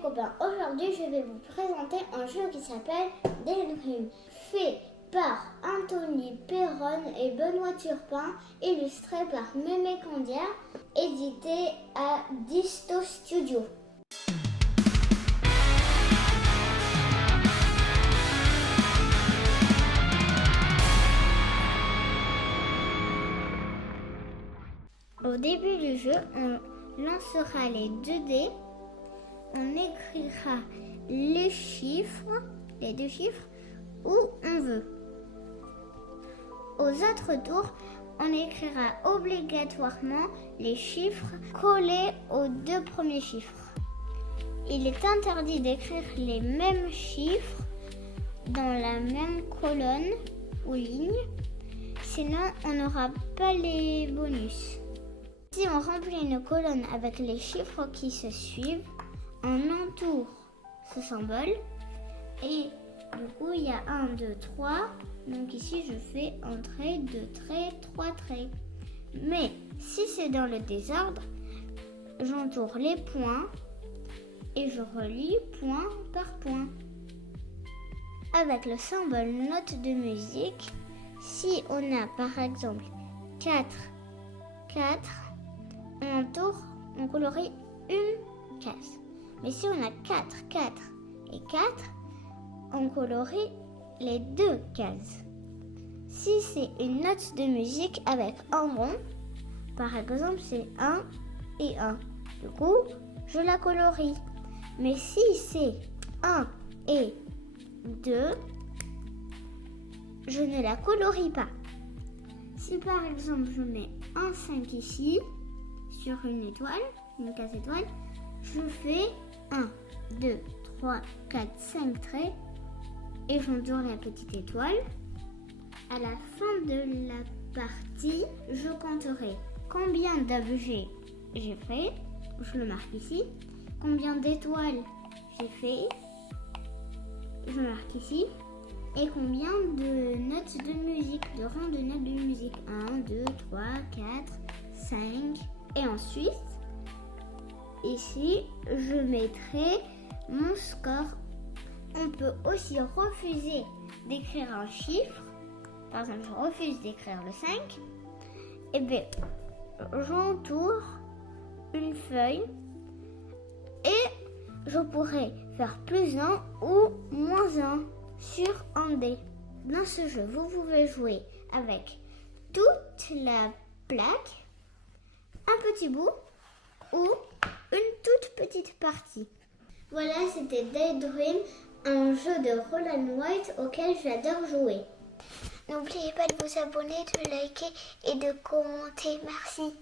copains, aujourd'hui je vais vous présenter un jeu qui s'appelle Daydream, fait par Anthony Perron et Benoît Turpin, illustré par Mémé Candia, édité à Disto Studio. Au début du jeu, on lancera les 2 dés, on écrira les deux chiffres, où on veut. Aux autres tours, on écrira obligatoirement les chiffres collés aux 2 premiers chiffres. Il est interdit d'écrire les mêmes chiffres dans la même colonne ou ligne, sinon on n'aura pas les bonus. Si on remplit une colonne avec les chiffres qui se suivent, on entoure ce symbole et du coup il y a 1, 2, 3. Donc ici je fais un trait, 2 traits, 3 traits. Mais si c'est dans le désordre, j'entoure les points et je relie point par point. Avec le symbole note de musique, si on a par exemple 4, on entoure, on colorie une case. Mais si on a 4, 4 et 4, on colorie les 2 cases. Si c'est une note de musique avec un rond, par exemple c'est 1 et 1, du coup je la colorie. Mais si c'est 1 et 2, je ne la colorie pas. Si par exemple je mets un 5 ici, sur une étoile, une case étoile, je fais 1, 2, 3, 4, 5 traits et j'entoure la petite étoile. À la fin de la partie, je compterai combien d'objets j'ai fait, je le marque ici, combien d'étoiles j'ai fait, je marque ici, et combien de notes de musique, de rangs de notes de musique, 1, 2, 3, 4, 5, et ensuite, ici, je mettrai mon score. On peut aussi refuser d'écrire un chiffre. Par exemple, je refuse d'écrire le 5. Et bien, j'entoure une feuille et je pourrais faire plus 1 ou moins 1 sur un dé. Dans ce jeu, vous pouvez jouer avec toute la plaque, un petit bout ou une toute petite partie. Voilà, c'était Daydream, un jeu de Roland White auquel j'adore jouer. N'oubliez pas de vous abonner, de liker et de commenter. Merci.